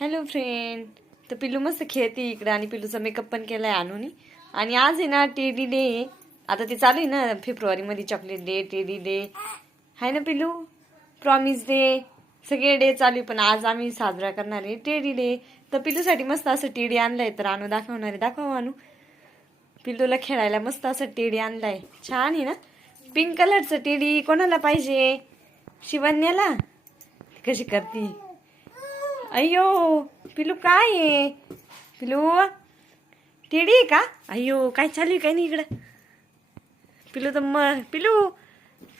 Hello friend. तर पिल्लू मस्त खेळते इकडं आणि पिल्लूचा मेकअप पण केलाय आणून. आणि आज आहे ना टेडी डे. आता ते चालू आहे ना फेब्रुवारीमध्ये चॉकलेट डे, टेडी डे आहे ना पिल्लू, प्रॉमिस डे, सगळे डे चालू आहे. पण आज आम्ही साजरा करणार आहे टेडी डे. तर पिल्लूसाठी मस्त असं टेडी आणलंय, तर आणू दाखवणार आहे. दाखव आणू. पिल्लूला खेळायला मस्त असं टेडी आणलाय, छान आहे ना. पिंक कलरचं टेडी कोणाला पाहिजे? शिवन्याला. कशी करती अय्यो पिलू, काय आहे पिलू? टेडी आहे का? अय्यो काय चालू आहे काय नाही इकडं. पिलू तर पिलू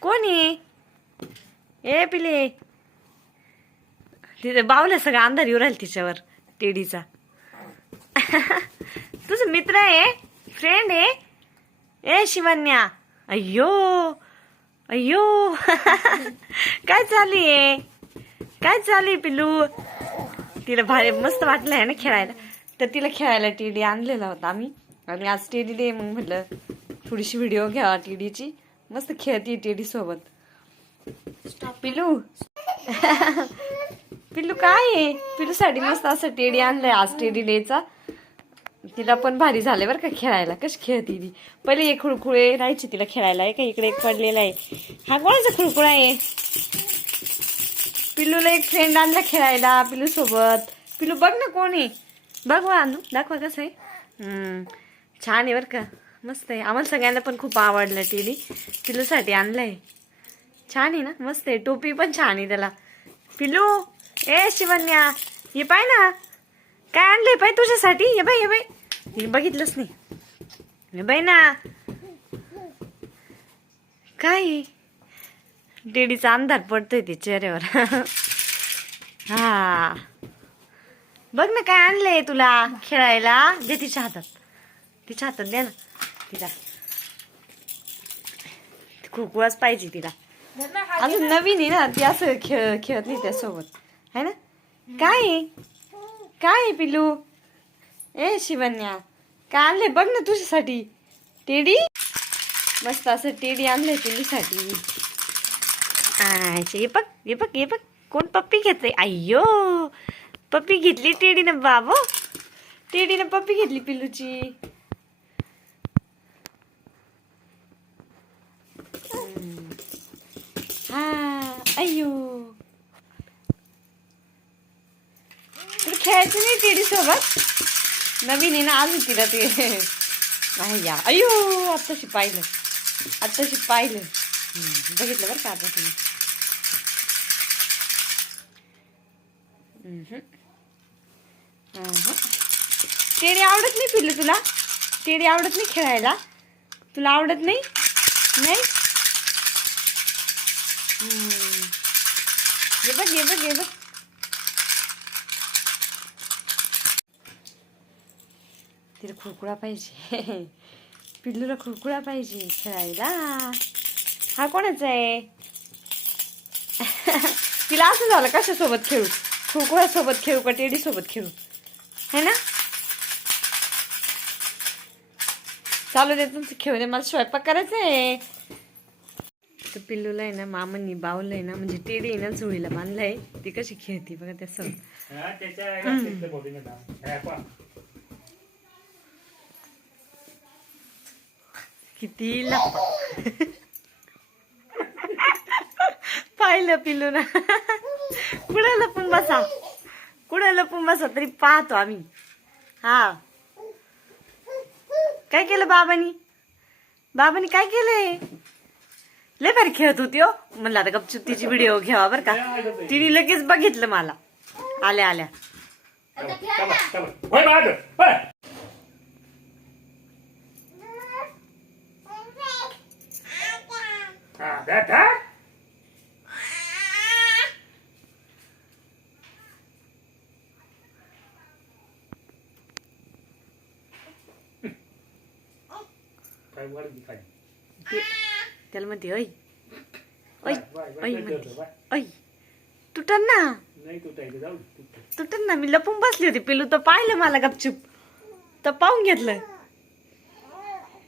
कोण आहे? ए पिले, तिथे बावला सगळं अंधार येऊ राहील तिच्यावर टेडीचा. तुझं मित्र आहे, फ्रेंड आहे? ए शिवन्या, अय्यो अय्यो. काय चालू आहे, काय चालू आहे पिलू? तिला भारी मस्त वाटलं आहे ना खेळायला. तर तिला खेळायला टेडी आणलेला होता आम्ही. आणि आज टेडी डे, मग म्हटलं थोडीशी व्हिडिओ घ्या टेडीची. मस्त खेळती टेडी सोबत. पिलू पिलू काय आहे? पिलूसाठी मस्त असं टेडी आणलंय आज टेडी डेचा. तिला पण भारी झालंय बरं का खेळायला. कशी खेळती ती. पहिले एक खुळखुळे राहायचे तिला खेळायला. आहे का इकडे एक पडलेला आहे. हा कोणाचा खुळखुळा आहे? पिल्लूला एक फ्रेंड आणला खेळायला पिल्लू सोबत. पिल्लू बघ ना कोण आहे, बघ वा आणू, दाखवा कसं आहे. छान आहे बरं का, मस्त आहे. आम्हाला सगळ्यांना पण खूप आवडलं टेडी. पिल्लूसाठी आणलंय, छान आहे ना, मस्त आहे. टोपी पण छान आहे त्याला. पिल्लू ए शिवन्या, ये पाय ना काय आणलंय, पाय तुझ्यासाठी. ये बाई, ये बाई, हे बघितलंच नाही. हे बाई ना, काय टेडीचा अंधार पडतोय ते चेहऱ्यावर. हा बघ ना काय आणलंय तुला खेळायला. दे तिच्या हातात, तिच्या हातात दे ना तिला. खुळखुळाच पाहिजे तिला. अजून नवीन आहे ना ती, असं खेळत नाही त्यासोबत, है ना. काय आहे, काय आहे पिल्लू? ए शिवन्या, काय आणलंय बघ ना तुझ्यासाठी टेडी. मस्त असं टेडी आणलंय पिल्लूसाठी. ये बघ, ये बघ, ये बघ, कोण पप्पी घेतय. अय्यो पप्पी घेतली टेडीनं. बाबो, टेडीनं पप्पी घेतली पिल्लूची. हा अय्यो, तुला खेळायचं नाही टेडी सोबत? नवीन आहे ना अजून तिला ते. नाही या, अय्यो आत्ताशी पाहिलं, आत्ताशी पाहिलं. बघितलं बरं का आता तुम्ही. टेडी आवडत नाही पिल्लू तुला? टेडी आवडत नाही खेळायला? तुला आवडत नाही? नाही. हे बघ, हे बघ, हे बघ. तिला खुळखुळा पाहिजे. पिल्लूला खुळखुळा पाहिजे खेळायला. हा कोणाचा आहे? तिला असं झालं कशासोबत खेळू, खुळखुळ्यासोबत खेळू का टेडी सोबत खेळू, है ना. चालू दे तुमचं खेळू दे, मला स्वयंपाक करायचा आहे. तर पिल्लूला आहे ना मामांनी बावलंय ना, म्हणजे टेडी आहे ना झोळीला बांधलंय. ती कशी खेळती बघा त्यासोबत. किती पाहिलं पिल्लू ना. कुठं लपून बसा, कुठं लपून बसा तरी पाहतो आम्ही. हा काय केलं बाबांनी? बाबांनी काय केलंय? लय भारी खेळत होती हो. म्हणलं आता गपचूप तिची व्हिडिओ घ्यावा बरं का. तिने लगेच बघितलं मला आल्या आल्या. त्याला म्हणते ऐ ऐ ऐ म्हणते ऐ. तुटन ना, तुटन ना. मी लपून बसली होती. पिलू तर पाहिलं मला गपचूप, तर पाहून घेतलं.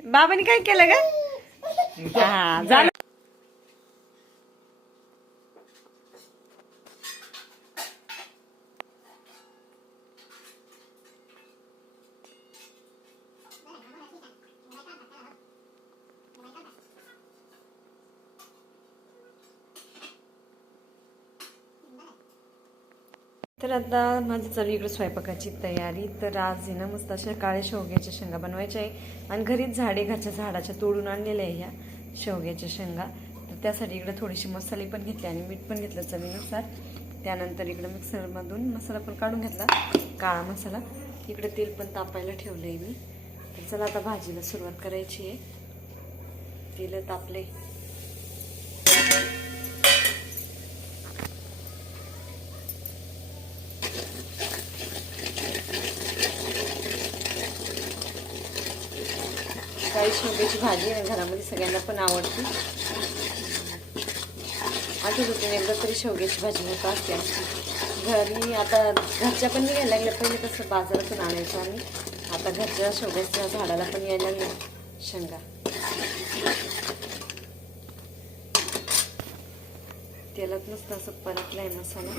बाबांनी काय केलं का? हा झालं. तर आता माझी चालू इकडे स्वयंपाकाची तयारी. तर आज आहे ना मस्त अशा काळ्या शेवग्याच्या शेंगा बनवायच्या आहे आणि घरीच झाडे घरच्या झाडाच्या तोडून आणलेल्या आहे ह्या शेवग्याच्या शेंगा. तर त्यासाठी इकडे थोडीशी मसाले पण घेतले आणि मीठ पण घेतलं चवीनुसार. त्यानंतर इकडे मिक्सरमधून मसाला पण काढून घेतला, काळा मसाला. इकडे तेल पण तापायला ठेवलं आहे मी. तर चला आता भाजीला सुरुवात करायची आहे. तेल तापले. काळी शेवग्याची भाजी आणि घरामध्ये सगळ्यांना पण आवडते. आठवड्यातून एकदा तरी शेवग्याची भाजी होत असते घरी. आता घरच्या पण यायला लागल्या. पहिले कसं बाजारातून आणायचं आम्ही, आता घरच्या शेवग्याच्या झाडाला पण यायला लागल्या शेंगा. तेलात मस्त असं परतलाय मसाला.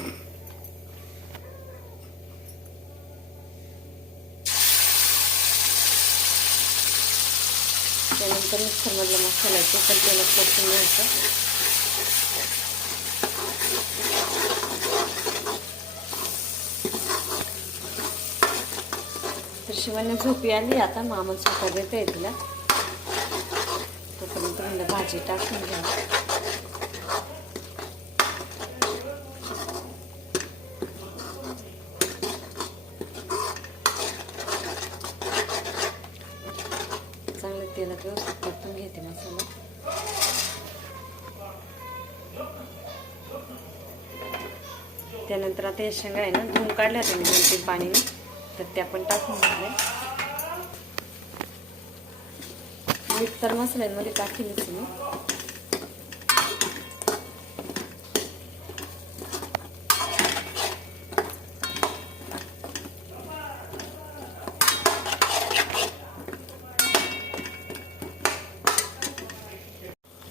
त्यानंतर मिक्सरमधला मसाला आहे तो पण तेलात परतून घ्यायचा. तर शिवाने झोपी आली. आता मामा स्वतः देते तिला. तोपर्यंत म्हणजे भाजी टाकून घ्या. चांगलं तेलात व्यवस्थित परतून घेते मसाला. त्यानंतर आता या शेंगा आहे ना धुवून काढल्या होत्या मी 2-3 पाणीने. तर त्या पण टाकून घेतल्या. मीठ तर मसाल्यांमध्ये टाकेलच मी.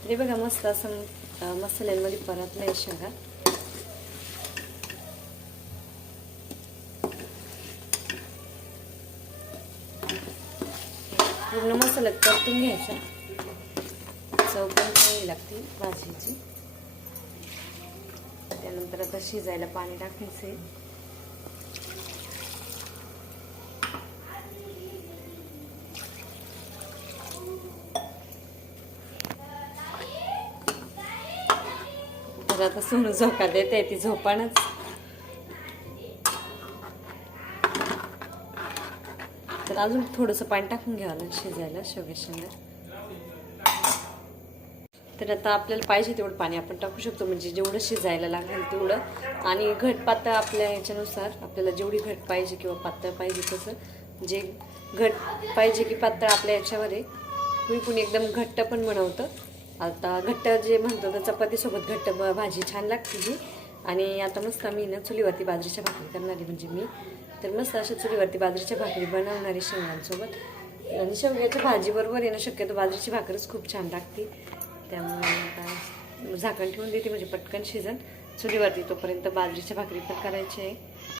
हे बघा मस्त असं मसाल्यांमध्ये परतलंय शेंगा. पूर्ण मसाल्यात परतून घ्यायचा. चव पण चांगली लागते भाजीची. त्यानंतर आता शिजायला पाणी टाकायचंय. तर आता सोनू झोका देते, ती झोपानच. तर अजून थोडंसं पाणी टाकून घ्यावं शिजायला शेवग्याच्या शेंगा. तर आता आपल्याला पाहिजे तेवढं पाणी आपण टाकू शकतो, म्हणजे जेवढं शिजायला लागेल तेवढं. आणि घट पातळ आपल्या याच्यानुसार, आपल्याला जेवढी घट पाहिजे किंवा पातळ पाहिजे तसं. जे घट पाहिजे की पातळ आपल्या याच्यावर आहे. कुणी एकदम घट्ट पण बनवतं. आता घट्ट जे म्हणतो तर चपातीसोबत घट्ट भाजी छान लागते ही. आणि आता मस्त मी ना चुलीवरती बाजरीच्या भाकरी करणारी, म्हणजे मी तर मस्त अशा चुलीवरती बाजरीच्या भाकरी बनवणारी शेंगांसोबत. आणि शेवग्याच्या भाजीबरोबर आहे ना शक्यतो बाजरीची भाकरच खूप छान लागते. त्यामुळे आता झाकण ठेवून देते म्हणजे पटकन शिजन चुलीवरती. तोपर्यंत बाजरीच्या भाकरी पण करायची आहे.